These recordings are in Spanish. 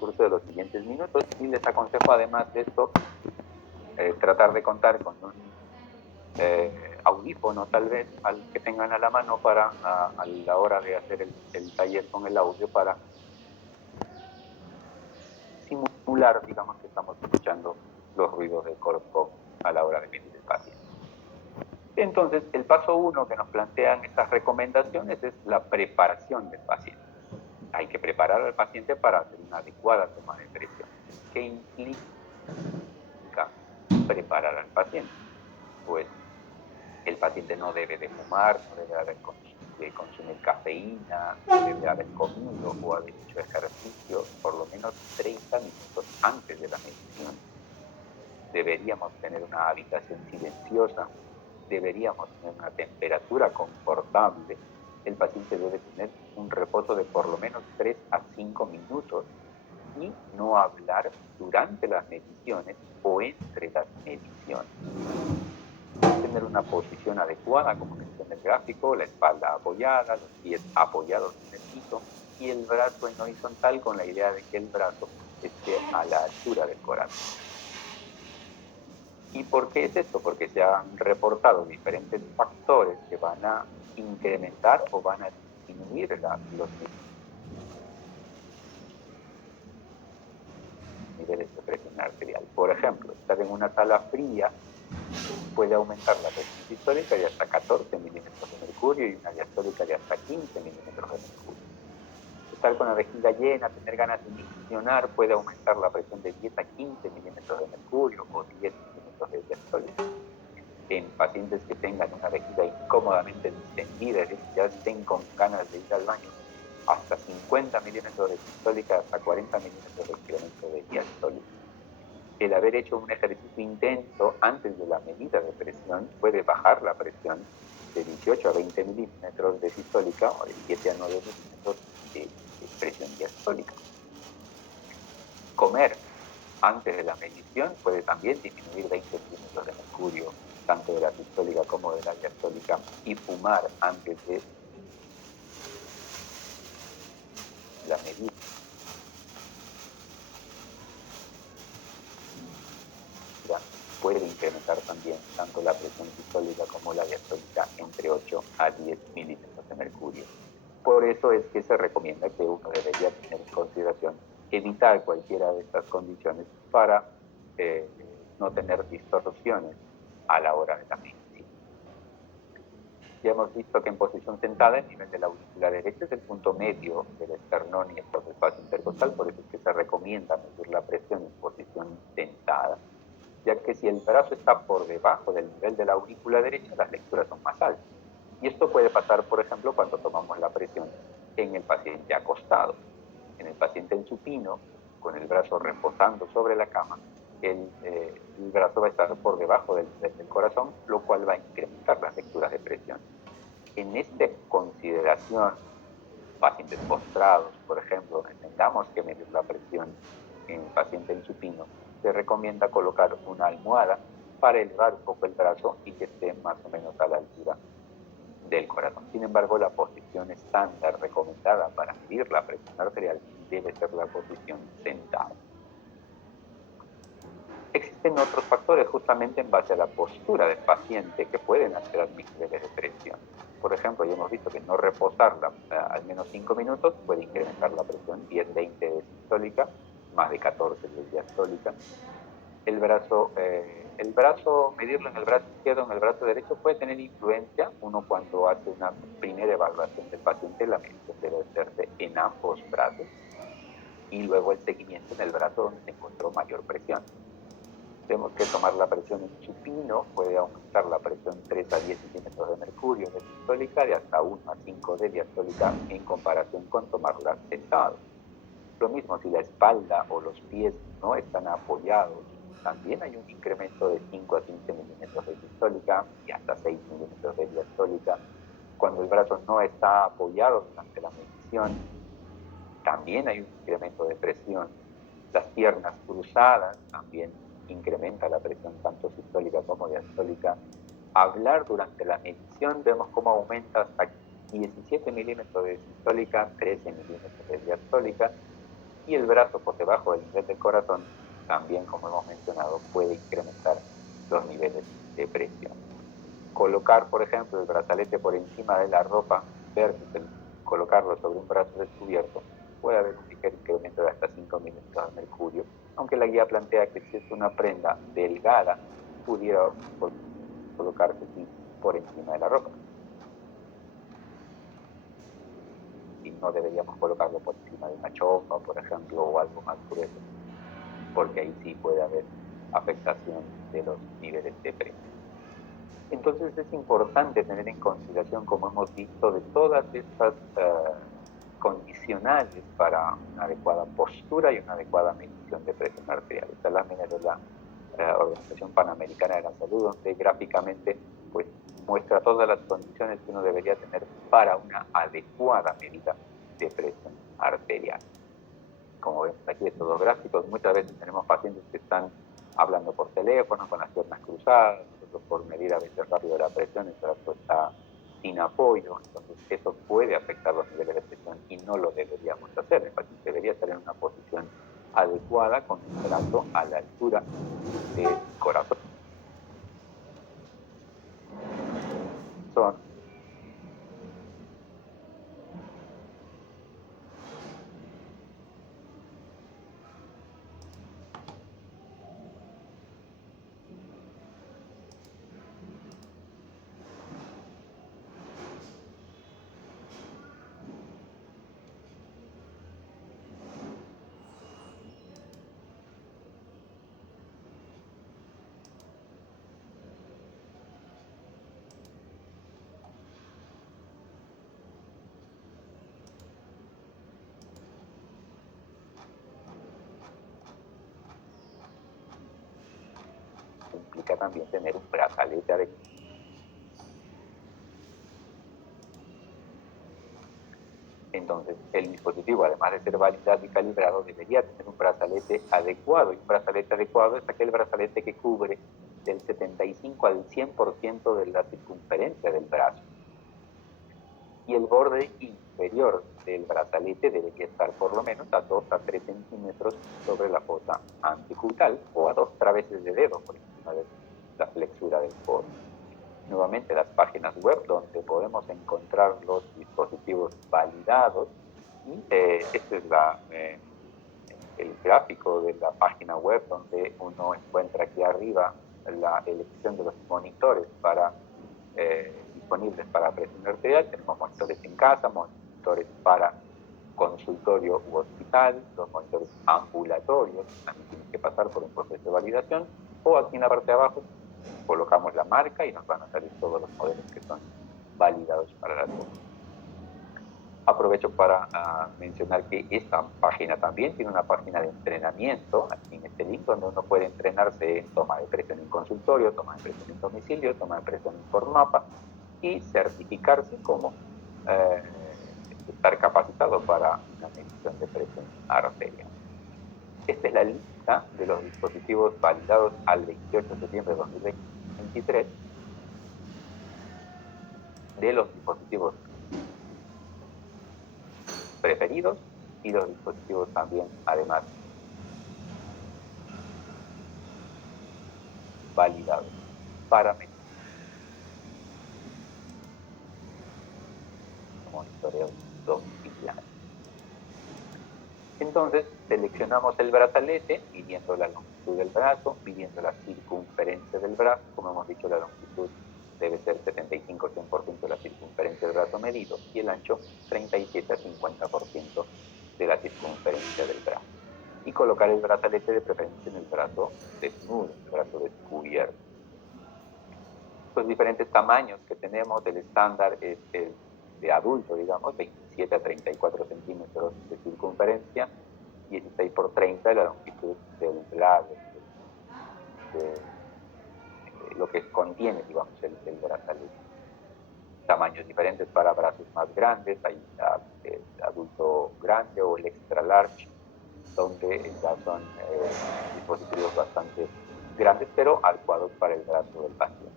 transcurso de los siguientes minutos, y les aconsejo además de esto tratar de contar con un audífono tal vez al que tengan a la mano para a la hora de hacer el taller con el audio, para simular, digamos, que estamos escuchando los ruidos del corazón a la hora de medir el paciente. Entonces, el paso 1 que nos plantean estas recomendaciones es la preparación del paciente. Hay que preparar al paciente para hacer una adecuada toma de presión. ¿Qué implica preparar al paciente? Pues el paciente no debe de fumar, no debe de consumir cafeína, no debe haber comido o haber hecho ejercicio por lo menos 30 minutos antes de la medición. Deberíamos tener una habitación silenciosa, deberíamos tener una temperatura confortable. El paciente debe tener un reposo de por lo menos 3 a 5 minutos y no hablar durante las mediciones o entre las mediciones. Tener una posición adecuada, como menciona el gráfico, la espalda apoyada, los pies apoyados en el piso y el brazo en horizontal, con la idea de que el brazo esté a la altura del corazón. ¿Y por qué es esto? Porque se han reportado diferentes factores que van a incrementar o van a disminuir los niveles de presión arterial. Por ejemplo, estar en una sala fría puede aumentar la presión sistólica de hasta 14 milímetros de mercurio y una diastólica de hasta 15 milímetros de mercurio. Estar con la vejiga llena, tener ganas de miccionar, puede aumentar la presión de 10 a 15 milímetros de mercurio o 10 milímetros de diastólica. En pacientes que tengan una vejiga incómodamente distendida, es decir, ya estén con ganas de ir al baño, hasta 50 milímetros de sistólica, hasta 40 milímetros de incremento de diastólica. El haber hecho un ejercicio intenso antes de la medida de presión puede bajar la presión de 18 a 20 milímetros de sistólica o de 7 a 9 milímetros de presión diastólica. Comer antes de la medición puede también disminuir 20 milímetros de mercurio, tanto de la sistólica como de la diastólica, y fumar antes de la medida puede incrementar también tanto la presión sistólica como la diastólica entre 8 a 10 milímetros de mercurio. Por eso es que se recomienda que uno debería tener en consideración evitar cualquiera de estas condiciones para no tener distorsiones a la hora de la medición. Ya hemos visto que en posición sentada el nivel de la aurícula derecha es el punto medio del esternón y el espacio intercostal, por eso es que se recomienda medir la presión en posición sentada, ya que si el brazo está por debajo del nivel de la aurícula derecha, las lecturas son más altas. Y esto puede pasar, por ejemplo, cuando tomamos la presión en el paciente acostado. En el paciente en supino, con el brazo reposando sobre la cama, el brazo va a estar por debajo del nivel del corazón, lo cual va a incrementar las lecturas de presión. En esta consideración, pacientes postrados, por ejemplo, donde tengamos que medir la presión en el paciente en supino, se recomienda colocar una almohada para elevar un poco el brazo y que esté más o menos a la altura del corazón. Sin embargo, la posición estándar recomendada para medir la presión arterial debe ser la posición sentada. Existen otros factores justamente en base a la postura del paciente que pueden alterar mis niveles de presión. Por ejemplo, ya hemos visto que no reposarla al menos 5 minutos puede incrementar la presión 10-20 de sistólica, más de 14 de diastólica. El brazo, medirlo en el brazo izquierdo o en el brazo derecho puede tener influencia. Uno, cuando hace una primera evaluación del paciente, la medición debe hacerse en ambos brazos y luego el seguimiento en el brazo donde se encontró mayor presión. Tenemos que tomar la presión en supino, puede aumentar la presión 3 a 10 milímetros de mercurio de sistólica, de hasta 1 a 5 de diastólica, en comparación con tomarla sentado. Lo mismo si la espalda o los pies no están apoyados, también hay un incremento de 5 a 15 milímetros de sistólica y hasta 6 milímetros de diastólica. Cuando el brazo no está apoyado durante la medición, también hay un incremento de presión. Las piernas cruzadas también incrementa la presión tanto sistólica como diastólica. Hablar durante la medición, vemos cómo aumenta hasta 17 milímetros de sistólica, 13 milímetros de diastólica. y el brazo por debajo del nivel del corazón también, como hemos mencionado, puede incrementar los niveles de presión. Colocar, por ejemplo, el brazalete por encima de la ropa versus el colocarlo sobre un brazo descubierto, puede haber un ligero incremento de hasta 5 milímetros de mercurio, aunque la guía plantea que si es una prenda delgada, pudiera colocarse sí, por encima de la ropa. Y no deberíamos colocarlo por encima de una chofa, por ejemplo, o algo más grueso, porque ahí sí puede haber afectación de los niveles de presión. Entonces es importante tener en consideración, como hemos visto, de todas estas condicionales para una adecuada postura y una adecuada medición de presión arterial. Esta lámina de la Organización Panamericana de la Salud, donde gráficamente pues, muestra todas las condiciones que uno debería tener para una adecuada medida de presión arterial. Como vemos aquí estos dos gráficos, muchas veces tenemos pacientes que están hablando por teléfono, con las piernas cruzadas, nosotros por medir a veces rápido la presión, el brazo está sin apoyo, entonces eso puede afectar los niveles de presión y no lo deberíamos hacer. El paciente debería estar en una posición adecuada con el brazo a la altura del corazón. Implica también tener un brazalete adecuado. Entonces, el dispositivo, además de ser validado y calibrado, debería tener un brazalete adecuado. Y un brazalete adecuado es aquel brazalete que cubre del 75 al 100% de la circunferencia del brazo. Y el borde inferior del brazalete debería estar por lo menos a 2 a 3 centímetros sobre la fosa antecubital o a 2 traveses de dedo por encima de la flexura del codo. Nuevamente las páginas web donde podemos encontrar los dispositivos validados y este es el gráfico de la página web donde uno encuentra aquí arriba la elección de los monitores disponibles para presión arterial. Tenemos monitores en casa, monitores para consultorio u hospital, los monitores ambulatorios también tienen que pasar por un proceso de validación, o aquí en la parte de abajo colocamos la marca y nos van a salir todos los modelos que son validados para la toma. Aprovecho para mencionar que esta página también tiene una página de entrenamiento, aquí en este link, donde uno puede entrenarse en toma de presión en consultorio, toma de presión en domicilio, toma de presión por mapa y certificarse como estar capacitado para una medición de presión arterial. Esta es la lista de los dispositivos validados al 28 de septiembre de 2023, de los dispositivos preferidos y los dispositivos también, además, validados para monitoreo domiciliar. Entonces, seleccionamos el brazalete, midiendo la longitud del brazo, midiendo la circunferencia del brazo. Como hemos dicho, la longitud debe ser 75-100% de la circunferencia del brazo medido y el ancho 37-50% de la circunferencia del brazo. Y colocar el brazalete de preferencia en el brazo desnudo, en el brazo descubierto. Los diferentes tamaños que tenemos, el estándar es el de adulto, digamos, 27 a 34 centímetros de circunferencia, 16 por 30 de la longitud del lado, de lo que contiene, digamos, el brazalete. Tamaños diferentes para brazos más grandes, hay el adulto grande o el extra large, donde ya son dispositivos bastante grandes, pero adecuados para el brazo del paciente.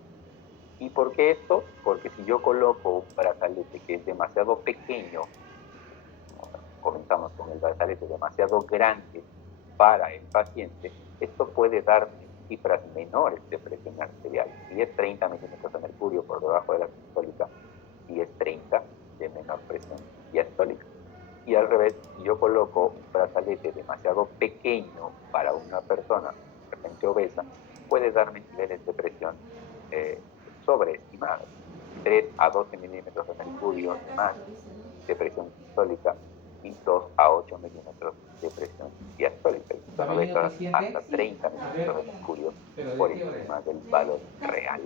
¿Y por qué esto? Porque si yo coloco un brazalete que es demasiado pequeño, comenzamos con el brazalete demasiado grande para el paciente, esto puede dar cifras menores de presión arterial. Si es 30 milímetros de mercurio por debajo de la sistólica, y es 30 de menor presión diastólica. Y al revés, si yo coloco un brazalete demasiado pequeño para una persona de repente obesa, puede darme niveles de presión sobreestimados. 3 a 12 milímetros de mercurio más de presión sistólica y 2 a 8 milímetros de presión diastólica. Son obesas hasta 30 milímetros de mercurio por encima del valor real.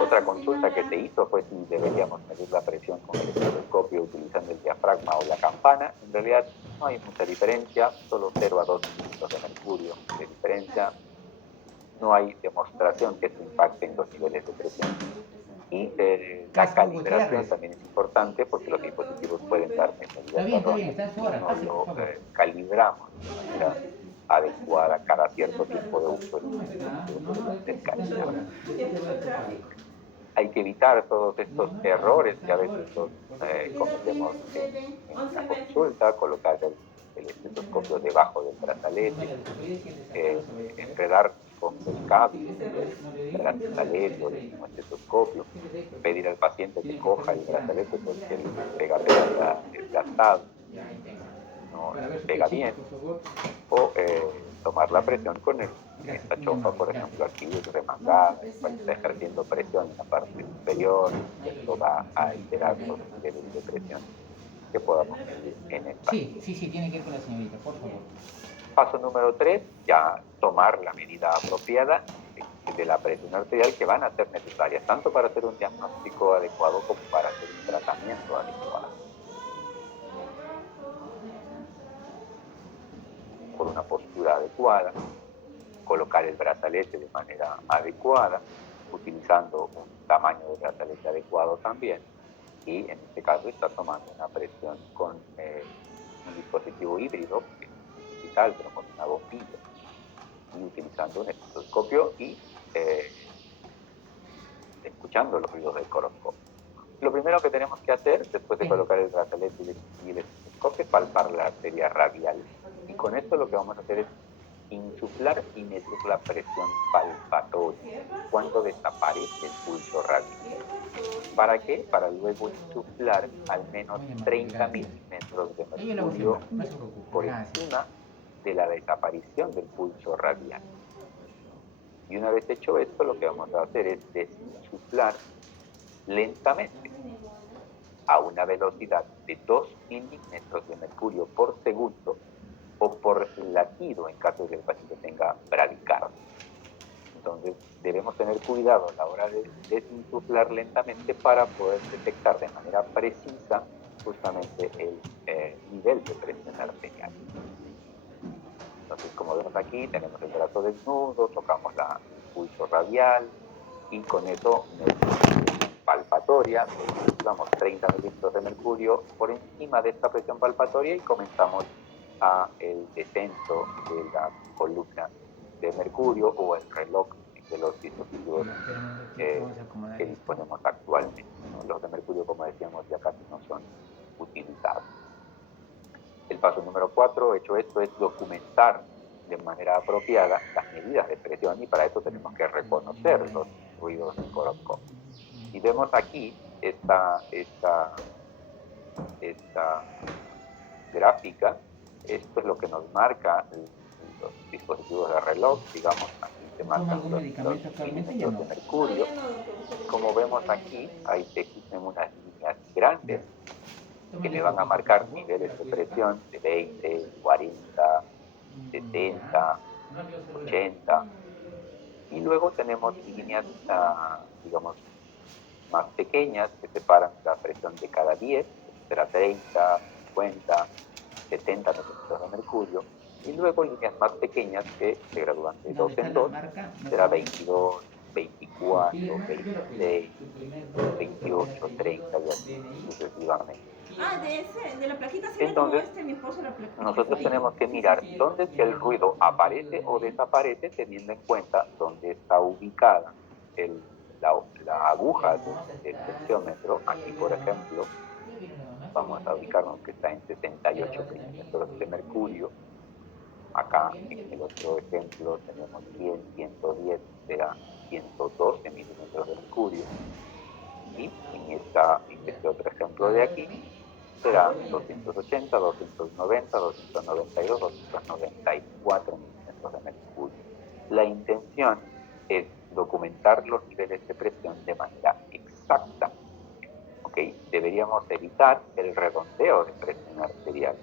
Otra consulta que se hizo fue si deberíamos medir la presión con el estetoscopio utilizando el diafragma o la campana. En realidad no hay mucha diferencia, solo 0 a 2 milímetros de mercurio de diferencia. No hay demostración que esto impacte en los niveles de presión. Y la calibración también es importante porque los dispositivos pueden darme medidas erróneas si no lo calibramos de manera adecuada cada cierto tiempo de uso. Hay que evitar todos estos errores que a veces los cometemos en la consulta, colocar el estetoscopio debajo del brazalete, enredar con el cable del brazalete o del mismo estetoscopio, pedir al paciente que coja el brazalete porque el pegamento está desgastado, no pega bien, o tomar la presión con esta chofa, por ejemplo, aquí es remangada, está ejerciendo presión en la parte superior, y esto va a alterar los niveles de presión que podamos medir en el paciente. Sí, tiene que ir con la señorita, por favor. Paso número 3, ya tomar la medida apropiada de la presión arterial que van a ser necesarias, tanto para hacer un diagnóstico adecuado como para hacer un tratamiento adecuado. Por una postura adecuada, colocar el brazalete de manera adecuada, utilizando un tamaño de brazalete adecuado también, y en este caso está tomando una presión con un dispositivo híbrido, que es digital, pero con una bombilla, y utilizando un estetoscopio y escuchando los ruidos del coronco. Lo primero que tenemos que hacer después de colocar el brazalete y el estetoscopio es palpar la arteria radial. Y con esto lo que vamos a hacer es insuflar y medir la presión palpatoria cuando desaparece el pulso radial. ¿Para qué? Para luego insuflar al menos 30 milímetros de mercurio por encima de la desaparición del pulso radial. Y una vez hecho esto, lo que vamos a hacer es desinsuflar lentamente a una velocidad de 2 milímetros de mercurio por segundo o por latido en caso de que el paciente tenga bradicardia. Entonces debemos tener cuidado a la hora de desinsuflar lentamente para poder detectar de manera precisa justamente el nivel de presión arterial. Entonces, como vemos aquí, tenemos el brazo desnudo, tocamos el pulso radial y con eso palpatoria, damos 30 milímetros de mercurio por encima de esta presión palpatoria y comenzamos a el descenso de la columna de mercurio o el reloj de los dispositivos que disponemos actualmente. Los de mercurio, como decíamos, ya casi no son utilizados. El paso número 4, hecho esto, es documentar de manera apropiada las medidas de presión y para eso tenemos que reconocer los ruidos del coronco. Y vemos aquí esta gráfica. Esto es lo que nos marca los dispositivos de reloj, digamos, aquí se marcan los milímetros de mercurio. Como vemos aquí, ahí existen unas líneas grandes que le van a marcar niveles de presión de 20, 40, 70, 80. Y luego tenemos líneas, digamos, más pequeñas que separan la presión de cada 10, será 30, 50, 70 milímetros de mercurio, y luego líneas más pequeñas que se gradúan de 2 en 2, será 22, 24, 26, 28, 30 y así sucesivamente. De la plaquita sí. Entonces, mi esposo la plaquita. nosotros tenemos que mirar dónde es que el ruido aparece o desaparece teniendo en cuenta dónde está ubicada la aguja del tensiómetro. Aquí, por ejemplo, vamos a ubicarnos que está en 68 milímetros de mercurio. Acá en el otro ejemplo tenemos 100, 110, será 112 milímetros de mercurio. Y en este otro ejemplo de aquí será 280, 290, 292, 294 milímetros de mercurio. La intención es documentar los niveles de presión de manera exacta. ¿Okay? Deberíamos evitar el redondeo de presión arterial,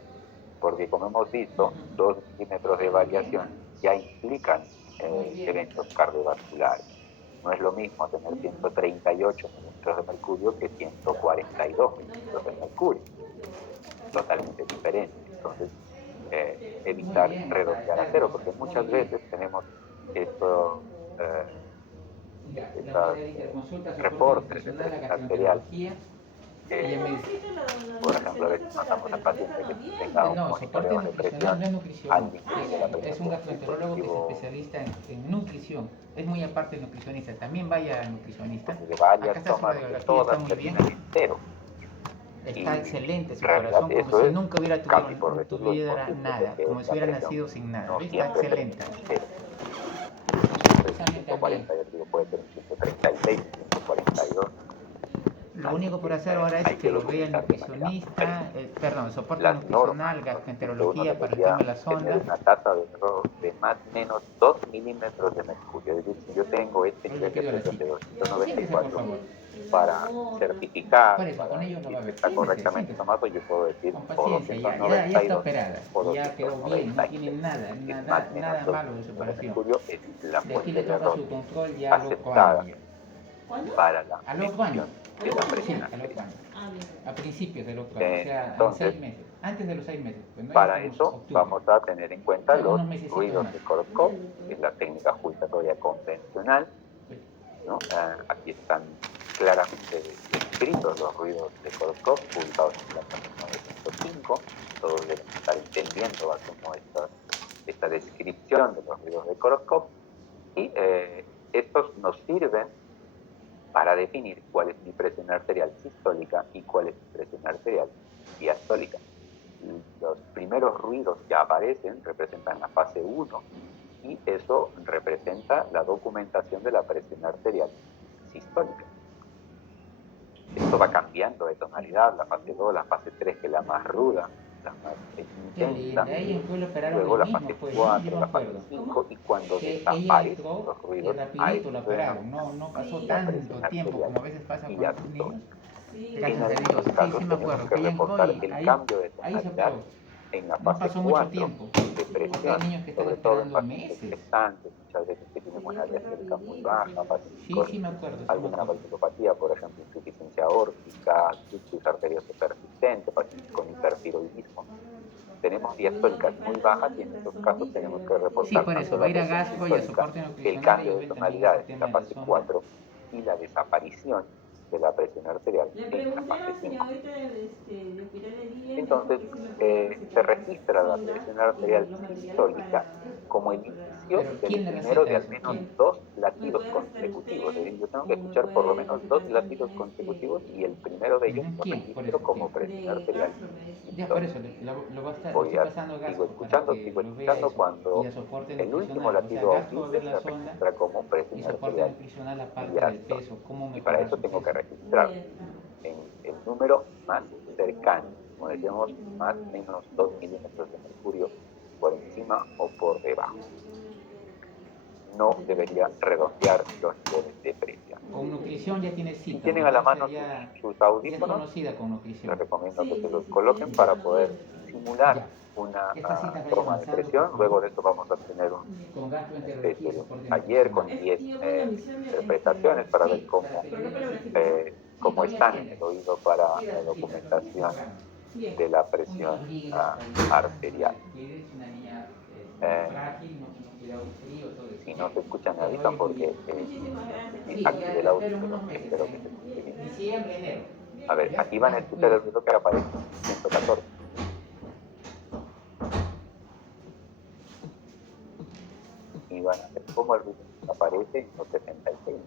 porque como hemos visto, 2 milímetros de variación ya implican eventos cardiovasculares. No es lo mismo tener 138 milímetros de mercurio que 142 milímetros de mercurio. Totalmente diferente. Entonces, evitar redondear a cero, porque muchas veces tenemos estos reportes de presión arterial por ejemplo, a veces mandamos al paciente que tenga un No, soporte monitoreo de nutricional presión, no es nutrición. alguien mide la Es presión un gastroenterólogo que es positivo, especialista en nutrición. Es muy aparte de nutricionista. También vaya al nutricionista. de varias Acá está su tomas de radiografía, está todas muy bien. terminan en cero. Está Y excelente su en realidad corazón, como eso si es nunca hubiera casi por decirlo tuviera imposible, nada, porque como si la hubiera presión nacido sin nada. no ¿Ves? Está siempre excelente. termina en cero. Precisamente también. 140, yo digo, puede ser un 136, 142. Lo único por que hacer ahora es hay que que lo vea el documentar de manera nutricionista, soporte las normas nutricional, nos dicen que uno gastroenterología para que debería tome la tener sonda. una tasa de error de más o menos 2 milímetros de mercurio. Es decir, si yo tengo este Yo le nivel de pido a la presión de chica. Siéntese, por 294 favor. para certificar, Por eso, con para ellos lo decir va a que ver. está Siéntese, correctamente siéntese. tomado, yo puedo decir Con o paciencia, ya está 292 operada. o Ya quedó bien, no tiene 296. nada, Es más o menos nada 2 malo de su milímetros de operación. mercurio, es la De aquí fuente le de toca error su control ya al otro año. aceptada ¿Cuándo? para la Al otro año. medición de la Sí, presión al otro arterial. año. Ah, bien. A principios del otro año, o sea, en Entonces, 6 meses. Antes de los 6 meses, pues no ya para estamos en eso octubre. vamos a tener en O cuenta sea, los unos mesecitos ruidos más. de Korsakoff, que es la técnica ajustatoria convencional, ¿no? Aquí están claramente descritos los ruidos de Korsakoff, publicados en la página 905. Todos deben estar entendiendo, asumo, esta descripción de los ruidos de Korsakoff. Y estos nos sirven para definir cuál es mi presión arterial sistólica y cuál es mi presión arterial diastólica. Los primeros ruidos que aparecen representan la fase 1 y eso representa la documentación de la presión arterial sistólica. Esto va cambiando de tonalidad, la fase 2, la fase 3, que es la más ruda, la más intensa, De ahí entró el operador luego hoy la mismo, fase pues, ¿no? 4, Yo me la fase acuerdo. 5, y cuando Que ella desaparecen entró los y ruidos, rapidito lo ahí operaron, vemos no pasó Sí. la tanto presión tiempo arterial como a veces pasa con otros niños. diastólica. Sí. En Gracias a Dios, algunos sí, casos sí me tenemos acuerdo que que ella entró reportar y el cambio de ahí se tonalidad operó. en la No fase pasó mucho 4 tiempo, de porque hay presión, niños que están sobre todo en esperando pacientes meses. gestantes, muchas veces que tienen una área cervical muy baja, pacientes Sí, con sí me acuerdo, sí me alguna acuerdo. valvulopatía, por ejemplo, insuficiencia aórtica, ductus arterioso persistente, pacientes con hipertiroidismo. Tenemos diastólicas muy bajas y en estos casos tenemos que Sí, reportar por tanto eso, va a la ir a presión gastro y a sistólica, soporte el nutricional, cambio ellos de ven también ese tonalidades en tema la de la fase sonda. 4 y la desaparición de la presión arterial Le en la pregunté a fase la 5. señorita de Hospital de Día, Entonces, dijo que sí me podía se recetar registra la sondas presión y arterial los materiales sistólica como el para inicio Pero del ¿quién le primero receta de al eso? menos ¿Quién? 2 me latidos puede recetar consecutivos. Es usted decir, yo tengo o que me escuchar por lo puede menos 2 recetar latidos también consecutivos y el primero de ellos lo ¿Quién? Por registro eso, como ¿quién? presión de arterial Castro, me dice. Ya, por eso, sistólica. lo Voy estoy a, pasando a sigo gastro para escuchando, que sigo lo vea escuchando. eso. Y Cuando a soporte el último nutricional, o sea, latido gastro va a audible ver la se sonda registra como y presión soporte arterial nutricional aparte del diastólica. peso, cómo Y para mejorar eso su tengo que peso. registrar Bien. en el número más cercano, como decíamos, más o menos 2 milímetros de mercurio por encima o por debajo. No debería redondear los niveles de presión. Con nutrición ya tiene Si cita, tienen ¿no? a la O sea, mano ya sus es audífonos, conocida con les nutrición. recomiendo que Sí, se los sí, coloquen tiene para cita poder mañana. simular Ya. una Esta cita vaya toma de avanzando, presión. por Luego favor, de esto vamos a tener con una gastroenterología especie y de soporte taller con nutricional. 10 Yo voy a misión interpretaciones para ver Sí, cómo, para que le den la cita. Sí, cómo todavía están en tiene. el oído para Pida la su cita, documentación Bien. de la Muy presión amiga, arterial. es una niña frágil, no cuidado el frío, todo eso. Si no se escuchan, me Que le avisan vaya muy bien. porque Muchísimas gracias. Sí, aquí ya del la audio, espero en pero unos meses, espero que se escuche bien. diciembre, enero. A ver, ¿Ya? aquí van a Ya, escuchar el cuídate. ruido que aparece, 114. Y van a ver cómo el ruido aparece en los 66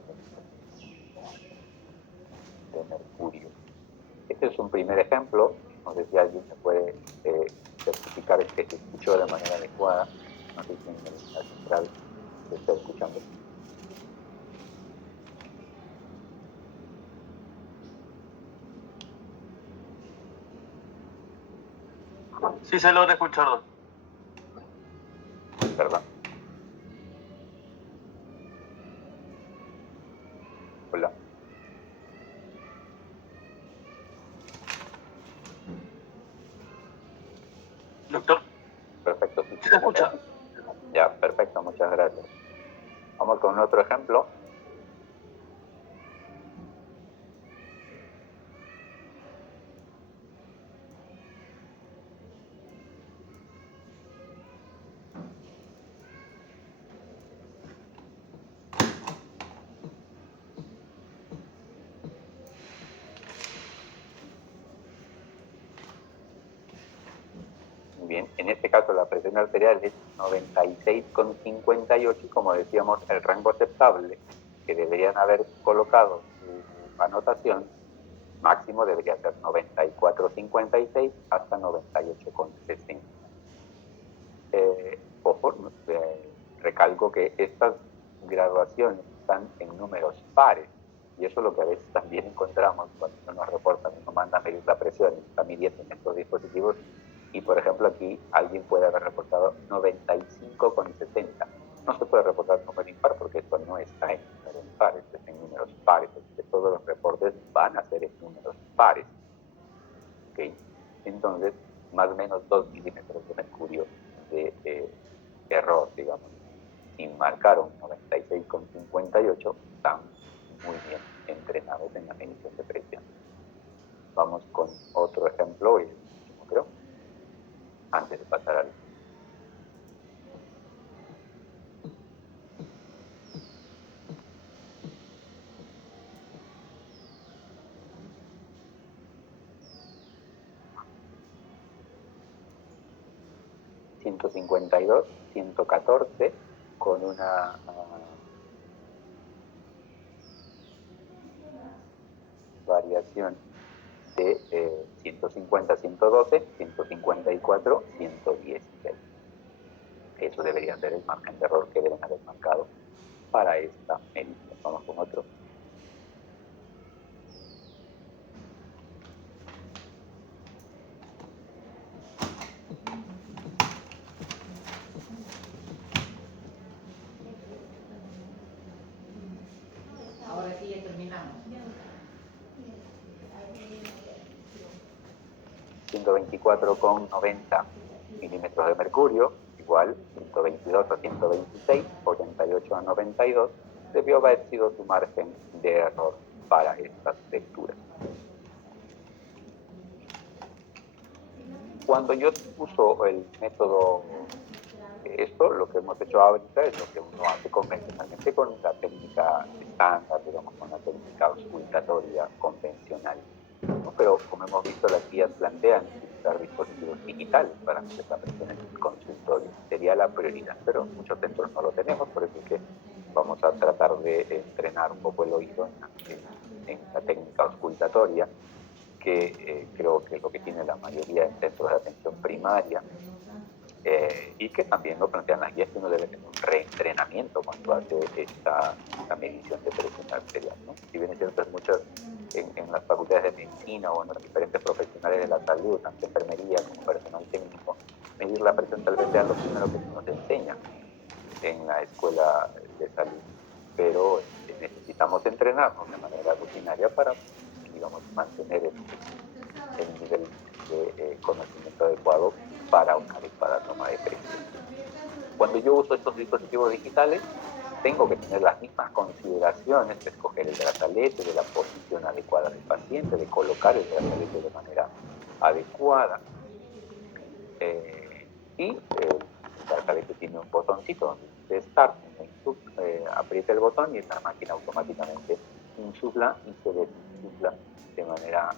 de mercurio. Este es un primer ejemplo No sé si alguien me puede certificar que se escuchó de manera adecuada. No sé si en la central se está escuchando. Sí, se logra escuchar. ¿Verdad? Hola. Doctor, Perfecto. Sí, ¿sí se escucha? Ya, perfecto, muchas gracias. Vamos con otro ejemplo. Muy bien, en este caso la presión arterial es 96,58 y como decíamos, el rango aceptable que deberían haber colocado su anotación máximo debería ser 94,56 hasta 98,60. Ojo, recalco que estas graduaciones están en números pares y eso es lo que a veces también encontramos cuando uno nos reporta, uno manda a medir la presión y está midiendo en estos dispositivos y por ejemplo aquí alguien puede haber reportado 95,60. No se puede reportar número impar porque esto no está en números impares, está en números pares, así que todos los reportes van a ser en números pares. ¿Okay? Entonces, más o menos 2 milímetros de mercurio de error, digamos. Si marcaron 96,58, están muy bien entrenados en la medición de presión. Vamos con otro ejemplo, y el último creo, antes de pasar al... ...152, 114, con una variación de 150, 112, 154, 116. Eso debería ser el margen de error que deben haber marcado para esta medición. Vamos con otro. Ahora sí ya terminamos. 124,90 milímetros de mercurio, igual 122 a 126, 88 a 92, debió haber sido su margen de error para estas lecturas. Cuando yo uso el método, esto lo que hemos hecho ahorita es lo que uno hace convencionalmente con la técnica estándar, digamos, con la técnica auscultatoria convencional. ¿No? Pero como hemos visto, las guías plantean utilizar dispositivos digitales para medir la presión en el consultorio. Sería la prioridad, pero muchos centros no lo tenemos, por eso es que vamos a tratar de entrenar un poco el oído en la técnica auscultatoria, que creo que es lo que tiene la mayoría de centros de atención primaria, y que también lo plantean las guías que uno debe tener un reentrenamiento cuando hace esta medición de presión arterial, ¿no? Si bien es cierto, es muchas en las facultades de medicina o en los diferentes profesionales de la salud, tanto enfermería como personal técnico, medir la presión tal vez sea lo primero que se nos enseña en la escuela de salud, pero necesitamos entrenarnos de manera rutinaria para, digamos, mantener el nivel de conocimiento adecuado para una adecuada toma de presión. Cuando yo uso estos dispositivos digitales, tengo que tener las mismas consideraciones de escoger el brazalete, de la posición adecuada del paciente, de colocar el brazalete de manera adecuada. Y el brazalete tiene un botoncito donde dice Start, aprieta el botón y la máquina automáticamente insufla y se desinsufla de manera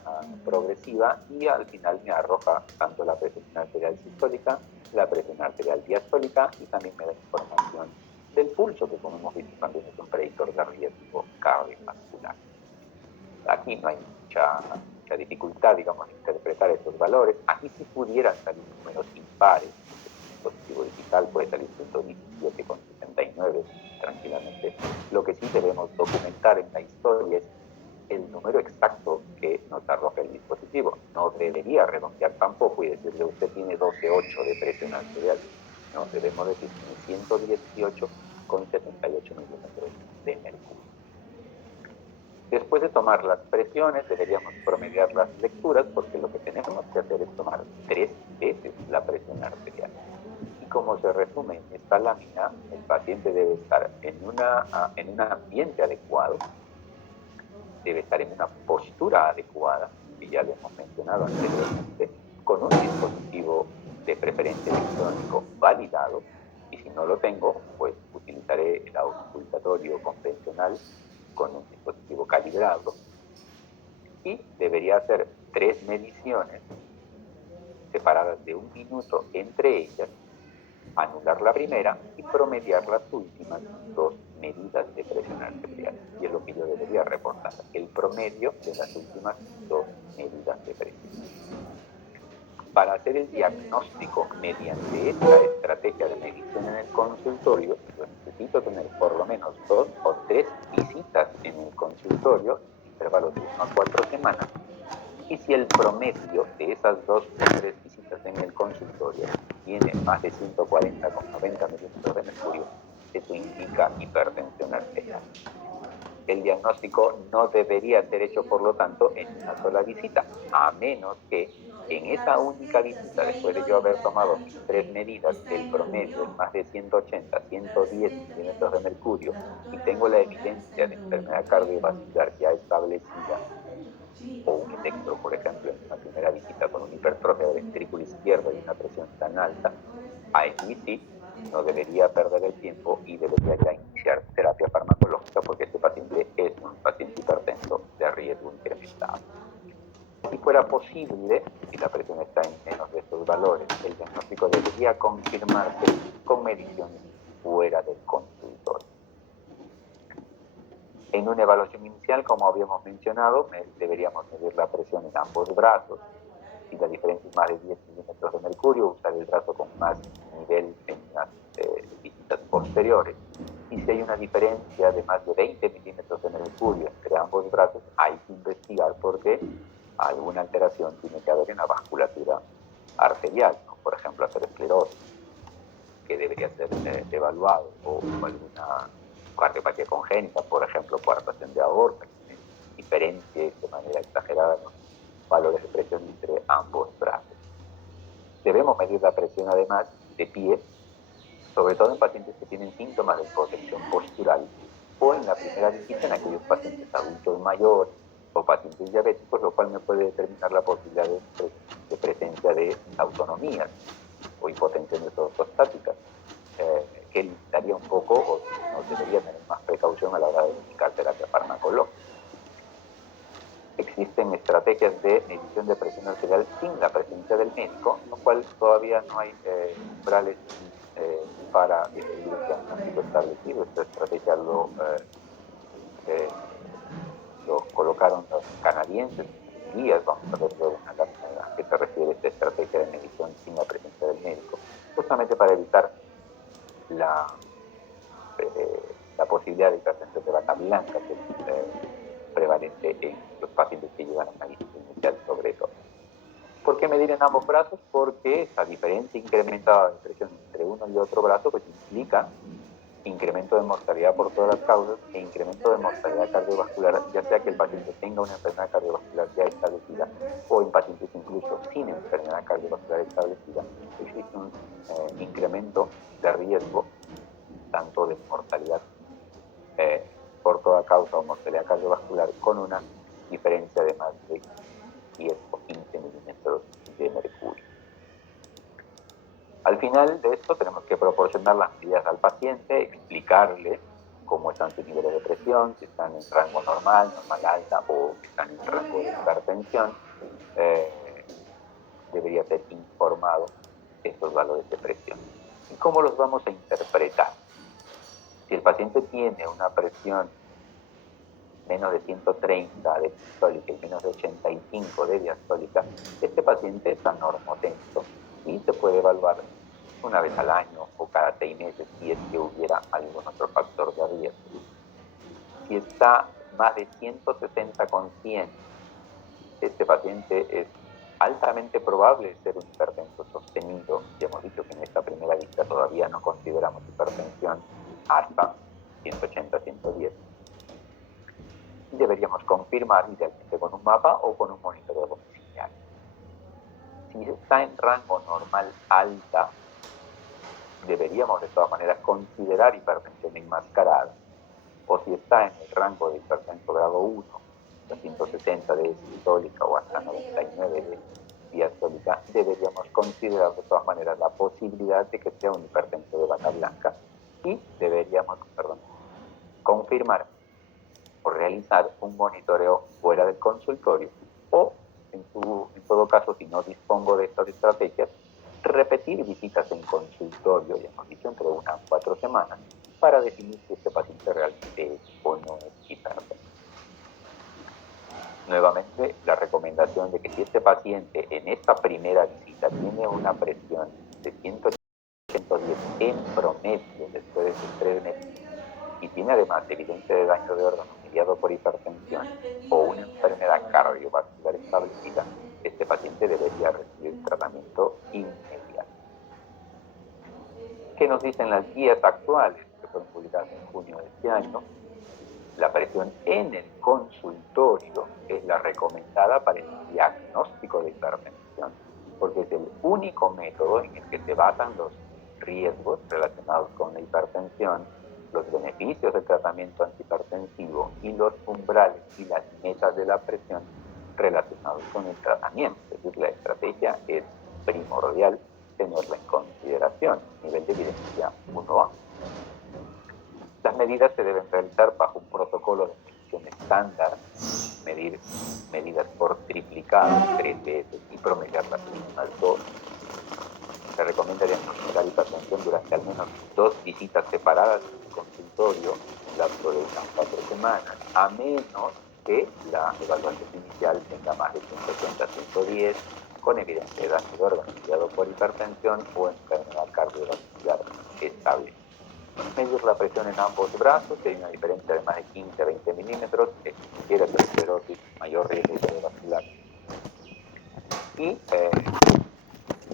progresiva y al final me arroja tanto la presión arterial sistólica, la presión arterial diastólica y también me da información del pulso, que como hemos visto también es un predictor de riesgo cardiovascular. Aquí no hay mucho mucha dificultad, digamos, en interpretar estos valores. Aquí sí pudieran salir números impares. El dispositivo digital puede salir 117,69 tranquilamente. Lo que sí debemos documentar en la historia es el número exacto que nos arroja el dispositivo. No debería redondear tampoco y decirle usted tiene 12,8 de presión arterial. No, debemos decir 118,78 milímetros de mercurio. Después de tomar las presiones, deberíamos promediar las lecturas, porque lo que tenemos que hacer es tomar 3 veces la presión arterial. Y como se resume en esta lámina, el paciente debe estar en un ambiente adecuado, debe estar en una postura adecuada, que ya lo hemos mencionado anteriormente, con un dispositivo de preferencia electrónico validado, y si no lo tengo, pues utilizaré el auscultatorio convencional con un dispositivo calibrado, y debería hacer 3 mediciones separadas de 1 minuto entre ellas, anular la primera y promediar las últimas 2 medidas de presión arterial. Y es lo que yo debería reportar, el promedio de las últimas 2 medidas de presión. Para hacer el diagnóstico mediante esta estrategia de medición en el consultorio, yo necesito tener por lo menos 2 o 3 visitas en el consultorio, intervalos de 1 a 4 semanas, y si el promedio de esas 2 o 3 visitas en el consultorio tiene más de 140,90 milímetros de mercurio, eso indica hipertensión arterial. El diagnóstico no debería ser hecho, por lo tanto, en una sola visita, a menos que en esa única visita, después de yo haber tomado mis 3 medidas, el promedio es más de 180, 110 milímetros de mercurio y tengo la evidencia de enfermedad cardiovascular ya establecida, o un electro, por ejemplo, en una primera visita con una hipertrofia del ventrículo izquierdo y una presión tan alta, ahí sí no debería perder el tiempo y debería ya iniciar terapia farmacológica, porque este paciente es un paciente hipertenso de riesgo incrementado. Si fuera posible, si la presión está en menos de estos valores, el diagnóstico debería confirmarse con mediciones fuera del consultorio. En una evaluación inicial, como habíamos mencionado, deberíamos medir la presión en ambos brazos. Si la diferencia es más de 10 milímetros de mercurio, usar el brazo con más nivel en las visitas posteriores. Y si hay una diferencia de más de 20 milímetros de mercurio entre ambos brazos, hay que investigar porque alguna alteración tiene que haber en la vasculatura arterial, ¿no? Por ejemplo, aterosclerosis, que debería ser evaluado, o alguna cardiopatía congénita, por ejemplo, coartación de aorta, que diferencie de manera exagerada los valores de presión entre ambos brazos. Debemos medir la presión además de pie, sobre todo en pacientes que tienen síntomas de hipotensión postural, o en la primera visita en aquellos pacientes adultos mayores o pacientes diabéticos, lo cual me puede determinar la posibilidad de presencia de autonomías o hipotensiones ortostáticas, que limitaría un poco, o no debería tener más precaución a la hora de indicar terapia farmacológica. Existen estrategias de medición de presión arterial sin la presencia del médico, lo cual todavía no hay umbrales para definir un diagnóstico establecido. Esta estrategia lo colocaron los canadienses, guías. Vamos a ver luego una lámina a qué se refiere esta estrategia de medición sin la presencia del médico, justamente para evitar la posibilidad de hipertensión de bata blanca, que es prevalente en los pacientes que llevan una visita inicial, sobre todo. ¿Por qué medir en ambos brazos? Porque esa diferencia incrementada de presión entre uno y otro brazo pues implica incremento de mortalidad por todas las causas e incremento de mortalidad cardiovascular, ya sea que el paciente tenga una enfermedad cardiovascular ya establecida o en pacientes incluso sin enfermedad cardiovascular establecida, existe un incremento de riesgo tanto de mortalidad por toda causa o mortalidad cardiovascular con una diferencia de más de 10 o 15 milímetros de mercurio. Al final de esto tenemos que proporcionar las medidas al paciente, explicarle cómo están sus niveles de presión, si están en rango normal, normal alta o están en rango de hipertensión. Debería ser informado de estos valores de presión. ¿Y cómo los vamos a interpretar? Si el paciente tiene una presión menos de 130 de sistólica y menos de 85 de diastólica, este paciente está normotenso y se puede evaluar una vez al año o cada 6 meses si es que hubiera algún otro factor de riesgo. Si está más de 160 con 100, este paciente es altamente probable ser un hipertenso sostenido. Ya hemos dicho que en esta primera vista todavía no consideramos hipertensión hasta 180-110. Y deberíamos confirmar idealmente con un mapa o con un monitoreo domiciliario. Si está en rango normal alta, deberíamos de todas maneras considerar hipertensión enmascarada. O si está en el rango de hipertenso grado 1, hasta 160 de sistólica o hasta 99 de diastólica, deberíamos considerar de todas maneras la posibilidad de que sea un hipertenso de bata blanca y deberíamos confirmar o realizar un monitoreo fuera del consultorio o, en todo caso, si no dispongo de estas estrategias, repetir visitas en consultorio, ya hemos dicho, entre 1 a 4 semanas, para definir si este paciente realmente es o no es hipertenso. Nuevamente, la recomendación de que si este paciente en esta primera visita tiene una presión de 180-110 en promedio después de sus 3 meses y tiene además evidencia de daño de órgano mediado por hipertensión o una enfermedad cardiovascular establecida, este paciente debería recibir tratamiento inmediato. ¿Qué nos dicen las guías actuales que fueron publicadas en junio de este año? La presión en el consultorio es la recomendada para el diagnóstico de hipertensión, porque es el único método en el que se basan los riesgos relacionados con la hipertensión, los beneficios del tratamiento antihipertensivo y los umbrales y las metas de la presión relacionados con el tratamiento. Es decir, la estrategia es primordial tenerla en consideración, nivel de evidencia 1A. Las medidas se deben realizar bajo un protocolo de medición estándar, medir medidas por triplicado 3 veces y promediar las mismas 2. Se recomienda diagnosticar hipertensión durante al menos 2 visitas separadas en el consultorio en un lapso de unas 4 semanas, a menos que la evaluación inicial tenga más de 180-110, con evidencia de daño de órgano mediado por hipertensión o enfermedad cardiovascular estable. Medir la presión en ambos brazos, si hay una diferencia de más de 15-20 milímetros, que sugiere aterosclerosis, mayor riesgo cardiovascular. Y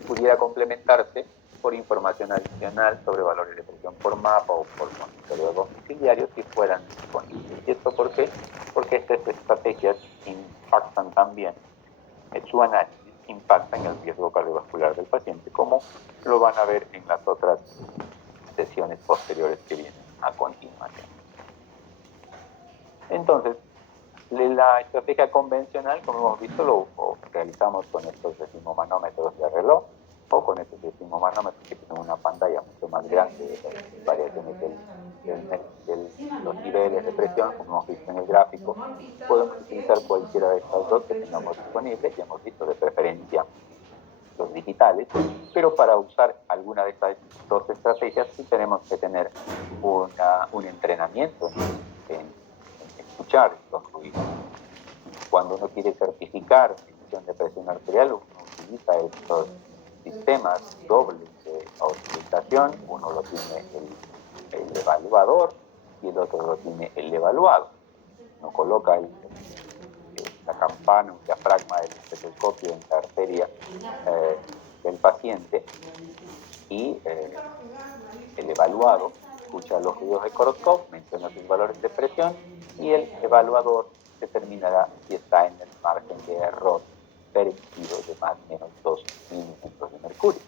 pudiera complementarse por información adicional sobre valores de presión por mapa o por monitoreo domiciliario si fueran disponibles. ¿Y esto por qué? Porque estas estrategias impactan también, su análisis impacta en el riesgo cardiovascular del paciente, como lo van a ver en las otras sesiones posteriores que vienen a continuación. Entonces, la estrategia convencional, como hemos visto, lo realizamos con estos decimomanómetros de reloj o con estos decimomanómetros que tienen una pantalla mucho más grande de variaciones de los niveles de presión, como hemos visto en el gráfico. Podemos utilizar cualquiera de estas dos que tengamos disponibles, ya hemos visto de preferencia los digitales, pero para usar alguna de estas 2 estrategias sí tenemos que tener un entrenamiento en escuchar estos ruidos. Cuando uno quiere certificar medición de presión arterial, uno utiliza estos sistemas dobles de auscultación, uno lo tiene el evaluador y el otro lo tiene el evaluado. Uno coloca la campana, un diafragma del estetoscopio en la arteria del paciente y el evaluado escucha los ruidos de Korotkov, menciona sus valores de presión y el evaluador determinará si está en el margen de error permitido de más o menos 2 milímetros de mercurio.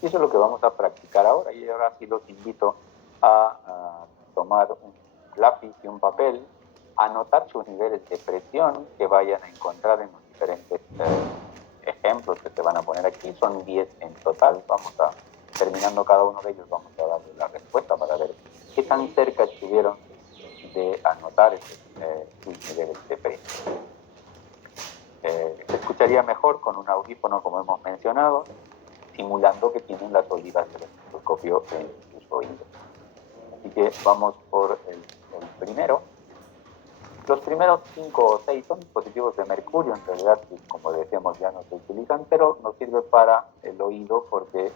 Y eso es lo que vamos a practicar ahora, y ahora sí los invito a tomar un lápiz y un papel, anotar sus niveles de presión que vayan a encontrar en los diferentes ejemplos que se van a poner aquí. Son 10 en total. Terminando cada uno de ellos, vamos a darle la respuesta para ver qué tan cerca estuvieron de anotar sus niveles de presión. Se escucharía mejor con un audífono, como hemos mencionado, simulando que tienen las olivas del estetoscopio en sus oídos. Así que vamos por el primero. Los primeros 5 o 6 son dispositivos de mercurio, en realidad, que, como decíamos, ya no se utilizan, pero nos sirve para el oído porque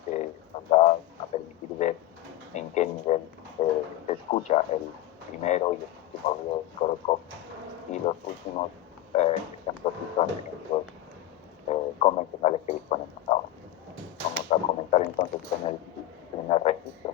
nos va a permitir ver en qué nivel se escucha el primero y el último ruido del Korokov. Y los últimos ejemplos son los convencionales que disponemos ahora. Vamos a comenzar entonces con el primer registro.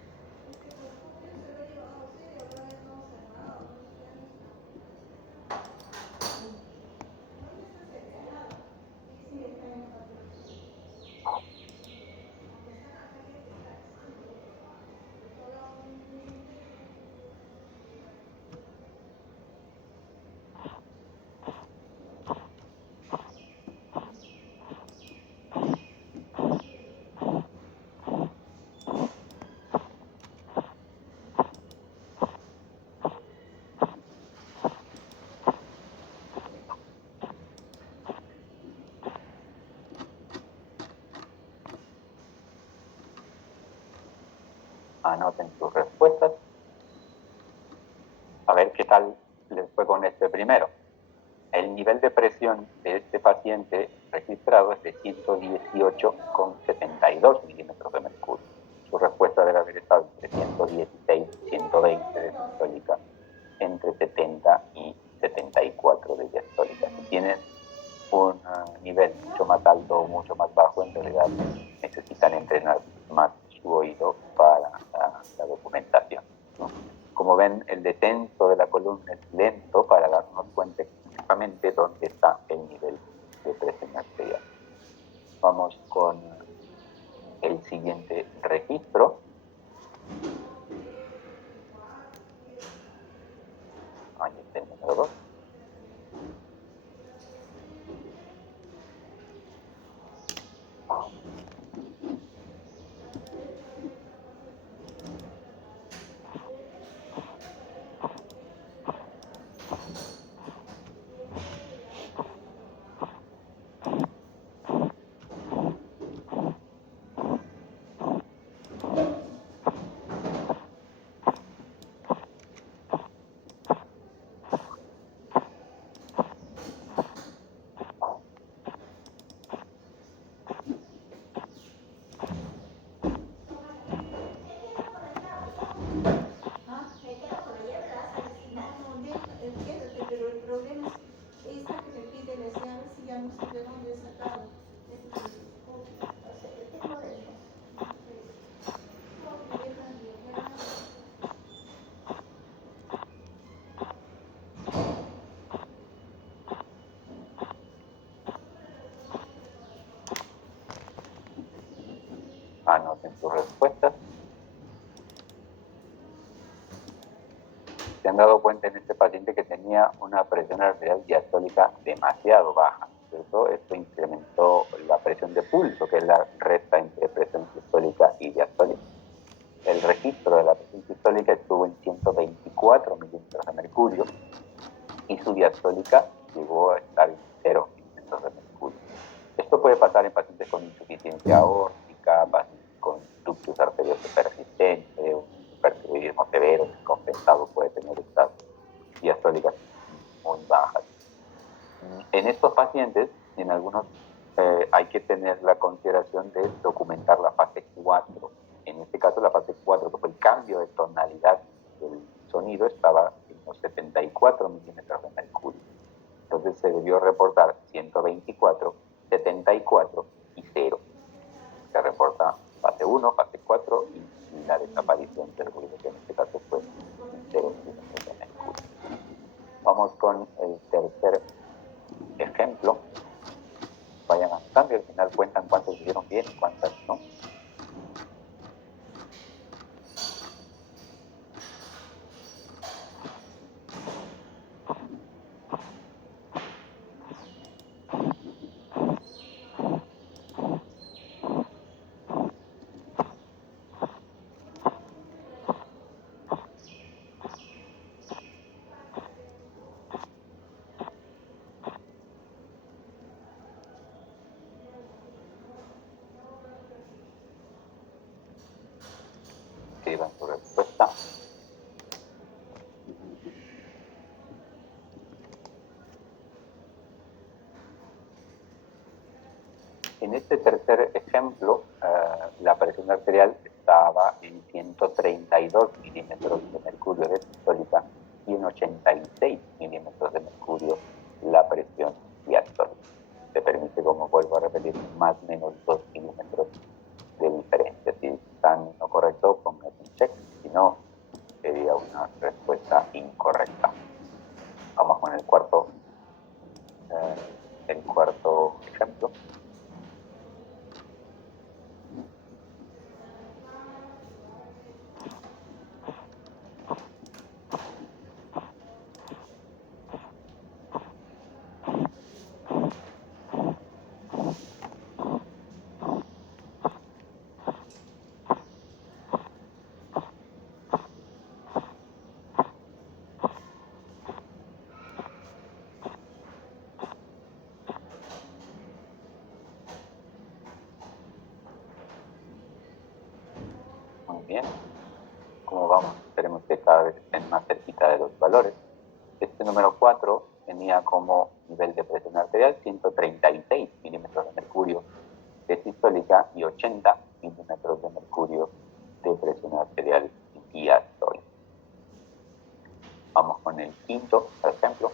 Anoten sus respuestas. A ver qué tal les fue con este primero. El nivel de presión de este paciente registrado es de 118,72 milímetros de mercurio. Su respuesta debe haber estado entre 116 y 120 de sistólica, entre 70 y 74 de diastólica. Si tienen un nivel mucho más alto o mucho más bajo, en realidad necesitan entrenar más su oído para la documentación, ¿no? Como ven, el descenso de la columna es lento para darnos cuenta exactamente dónde está el nivel de presión arterial. Vamos con el siguiente registro. Ahí está el número 2. Pero el problema es esta que me pide las llaves y ya no sé de dónde he sacado. Anoten sus respuestas. Se han dado cuenta en este paciente que tenía una presión arterial diastólica demasiado baja, ¿cierto? Esto incrementó la presión de pulso, que es la resta entre presión sistólica y diastólica. El registro de la presión sistólica estuvo en 124 milímetros de mercurio y su diastólica llegó a estar en 0 milímetros de mercurio. Esto puede pasar en pacientes con insuficiencia aórtica, pacientes con ductus arterioso persistente, un hipertiroidismo severo, descompensado, puede tener estas diastólicas muy bajas. En estos pacientes, en algunos, hay que tener la consideración de documentar la fase 4. En este caso, la fase 4, que fue el cambio de tonalidad del sonido, estaba en los 74 milímetros de mercurio. Entonces se debió reportar 124, 74 y 0. Se reporta fase 1, fase 4 y la desaparición del ruido, que en este caso fue 0 milímetros de mercurio. Vamos con el tercer ejemplo. Vayan avanzando y al final cuentan cuántos hicieron bien y cuántas no. En este tercer ejemplo, la presión arterial estaba en 132 milímetros de mercurio de sistólica y en 86 milímetros de mercurio la presión diastólica. Se permite, como vuelvo a repetir, más o menos 2 milímetros de diferencia. Si están en lo correcto, pongan un check. Si no, sería una respuesta incorrecta. Vamos con el cuarto ejemplo. Muy bien. ¿Cómo vamos? Esperemos que cada vez estén más cerquita de los valores. Este número 4 tenía como nivel de presión arterial 136 milímetros de mercurio de sistólica y 80 milímetros de mercurio de presión arterial diastólica. Vamos con el quinto ejemplo.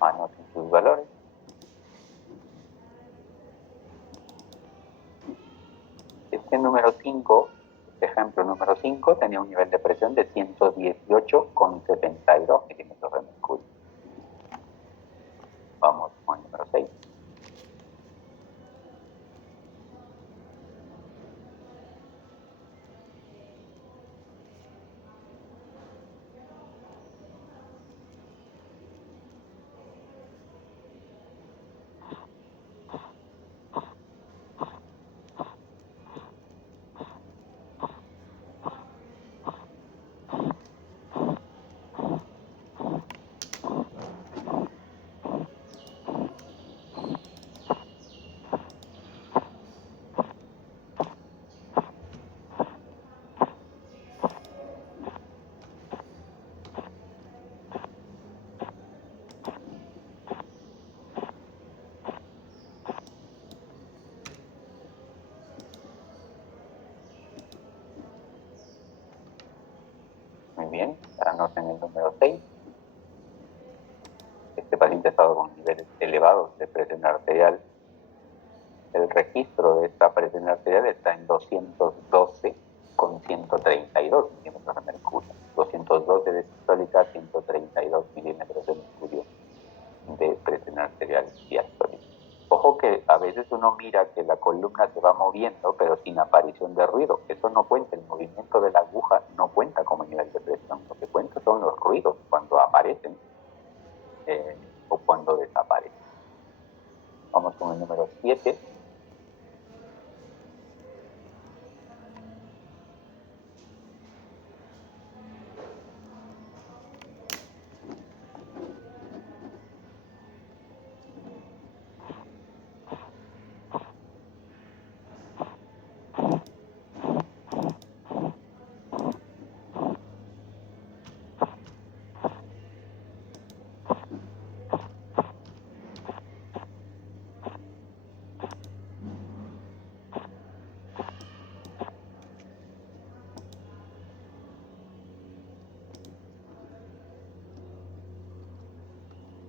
Anoten sus valores. Este número 5, este ejemplo número 5, tenía un nivel de presión de 118,72 milímetros de mercurio. Vamos con el número 6. Muy bien, anoten el número 6. Este paciente ha estado con niveles elevados de presión arterial. El registro de esta presión arterial está en 212,132 milímetros de mercurio. 212 de sistólica, 132 milímetros de mercurio de presión arterial diastólica. Ojo que a veces uno mira que la columna se va moviendo, pero sin aparición de ruido. Eso no cuenta, el movimiento de la aguja no cuenta como nivel de presión. Lo que cuenta son los ruidos cuando aparecen o cuando desaparecen. Vamos con el número 7.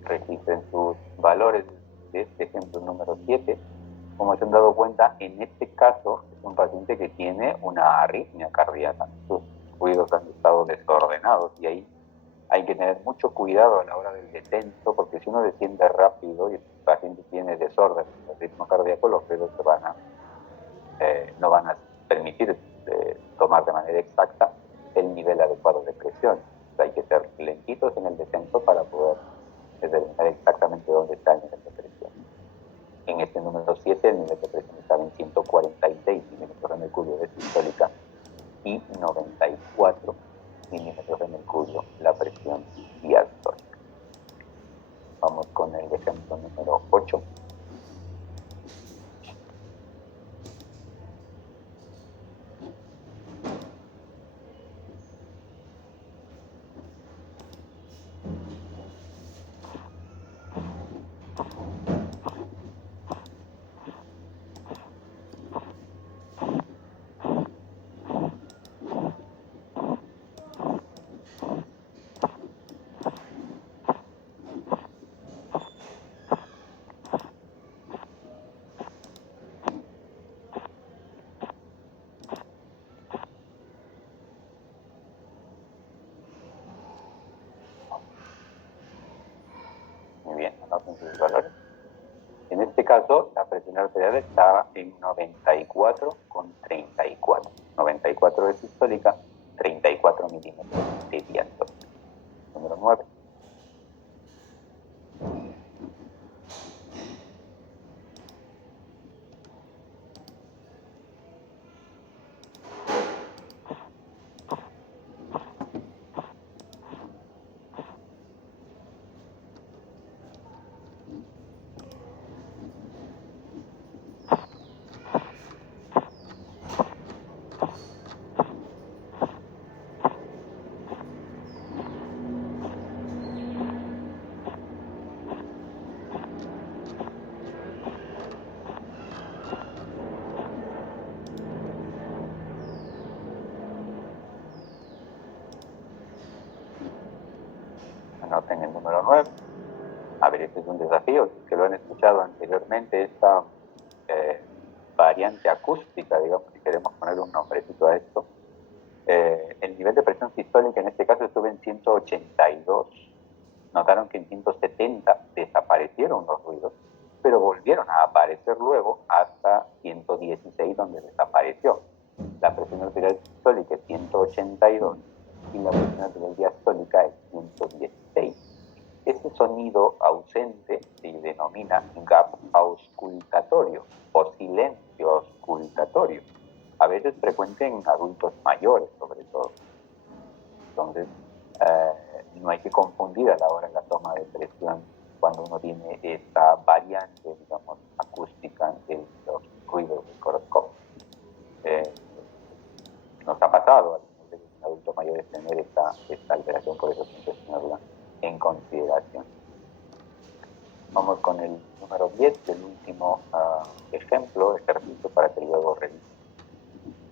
Registren sus valores de este ejemplo número 7. Como se han dado cuenta, en este caso es un paciente que tiene una arritmia cardíaca. Sus ruidos han estado desordenados y ahí hay que tener mucho cuidado a la hora del descenso, porque si uno desciende rápido y el paciente tiene desorden del ritmo cardíaco, los ruidos no van a permitir tomar de manera exacta el nivel adecuado de presión. hay que ser lentitos en el descenso para poder determinar exactamente dónde está el nivel de presión. En este número 7 el nivel de presión estaba en 146 milímetros de mercurio de sistólica y 94 milímetros de mercurio la presión diastólica. Vamos con el ejemplo número 8. Muy bien, anoten sus valores. En este caso, la presión arterial estaba en 94,34. 94 de sistólica, 34 milímetros de diastólica. Número 9. Anoten el número 9. A ver, este es un desafío, que lo han escuchado anteriormente, esta variante acústica, digamos, si queremos poner un nombrecito a esto. El nivel de presión sistólica en este caso estuvo en 182. Notaron que en 170 desaparecieron los ruidos, pero volvieron a aparecer luego hasta 116, donde desapareció. La presión arterial sistólica es 182 y la presión arterial diastólica es 116. Este sonido ausente se denomina gap auscultatorio o silencio auscultatorio. A veces frecuente en adultos mayores, sobre todo. Entonces, no hay que confundir a la hora de la toma de presión cuando uno tiene esta variante, digamos, acústica de los ruidos del coroscopio. Nos ha pasado a algunos de los adultos mayores tener esta alteración, por eso siempre tenerla en consideración. Vamos con el número 10, el último ejemplo, ejercicio para que luego revise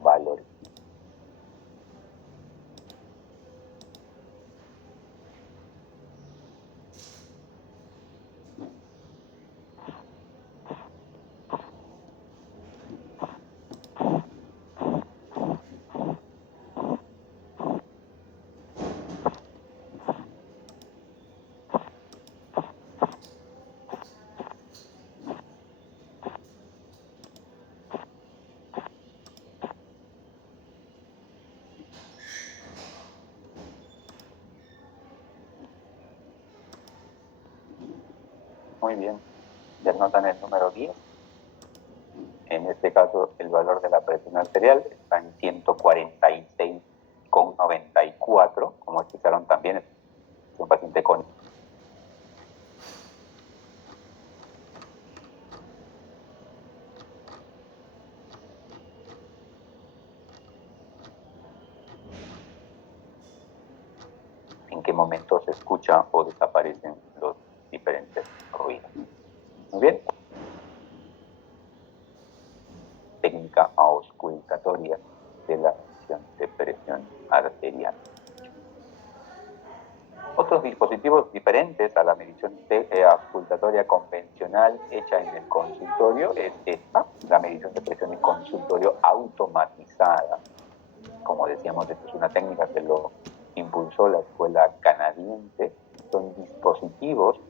valores. Muy bien, ya notan el número 10. En este caso, el valor de la presión arterial está en 146,94, como escucharon también, es un paciente con en qué momento se escucha o desaparecen los diferentes ruidos. Muy bien. Técnica auscultatoria de la medición de presión arterial. Otros dispositivos diferentes a la medición auscultatoria convencional hecha en el consultorio es esta, la medición de presión en consultorio automatizada. Como decíamos, esta es una técnica que lo impulsó la escuela canadiense. Son dispositivos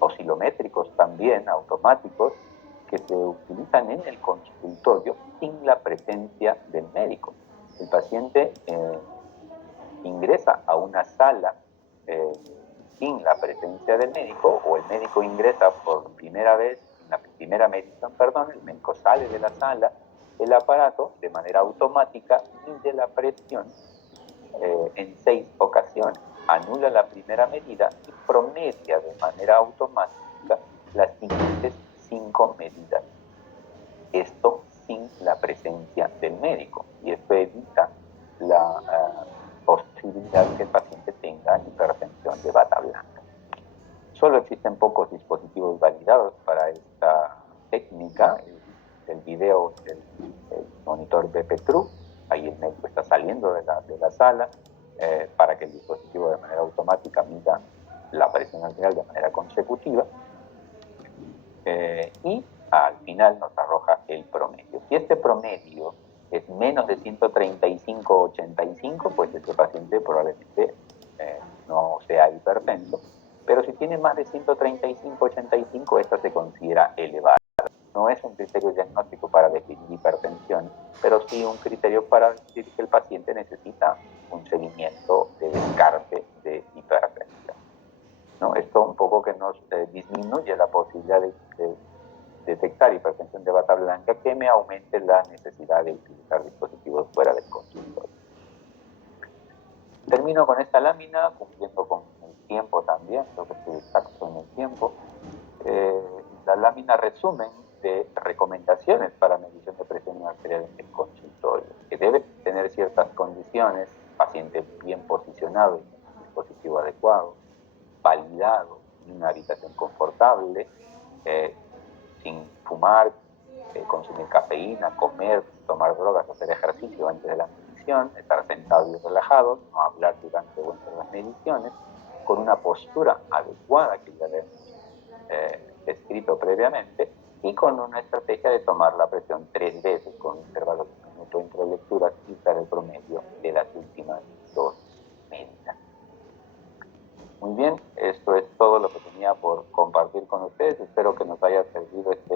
oscilométricos también, automáticos, que se utilizan en el consultorio sin la presencia del médico. El paciente ingresa a una sala sin la presencia del médico, o el médico ingresa por primera vez, en la primera medición, perdón, el médico sale de la sala, el aparato de manera automática mide la presión en 6 ocasiones, anula la primera medida y promedia de manera automática las siguientes 5 medidas. Esto sin la presencia del médico, y esto evita la posibilidad que el paciente tenga hipertensión de bata blanca. Solo existen pocos dispositivos validados para esta técnica. El video del monitor BP-True, ahí el médico está saliendo de la sala para que el dispositivo de manera automática mida la presión arterial de manera consecutiva y al final nos arroja el promedio. Si este promedio es menos de 135/85, pues este paciente probablemente no sea hipertenso, pero si tiene más de 135/85, esta se considera elevada. No es un criterio diagnóstico para definir hipertensión, pero sí un criterio para decir que el paciente necesita un seguimiento de descarte de hipertensión, ¿no? Esto un poco que nos disminuye la posibilidad de detectar hipertensión de bata blanca, que me aumente la necesidad de utilizar dispositivos fuera del consultorio. Termino con esta lámina, cumpliendo con el tiempo también, creo que estoy exacto en el tiempo. La lámina resumen de recomendaciones para medición de presión arterial en el consultorio, que debe tener ciertas condiciones: paciente bien posicionado, dispositivo adecuado, validado, en una habitación confortable, sin fumar, consumir cafeína, comer, tomar drogas, hacer ejercicio antes de la medición, estar sentados y relajados, no hablar durante o entre las mediciones, con una postura adecuada que ya le hemos descrito previamente, y con una estrategia de tomar la presión 3 veces con un intervalo de un minuto entre lecturas y usar el promedio de las últimas 2 medidas. Muy bien, esto es todo lo que tenía por compartir con ustedes. Espero que nos haya servido este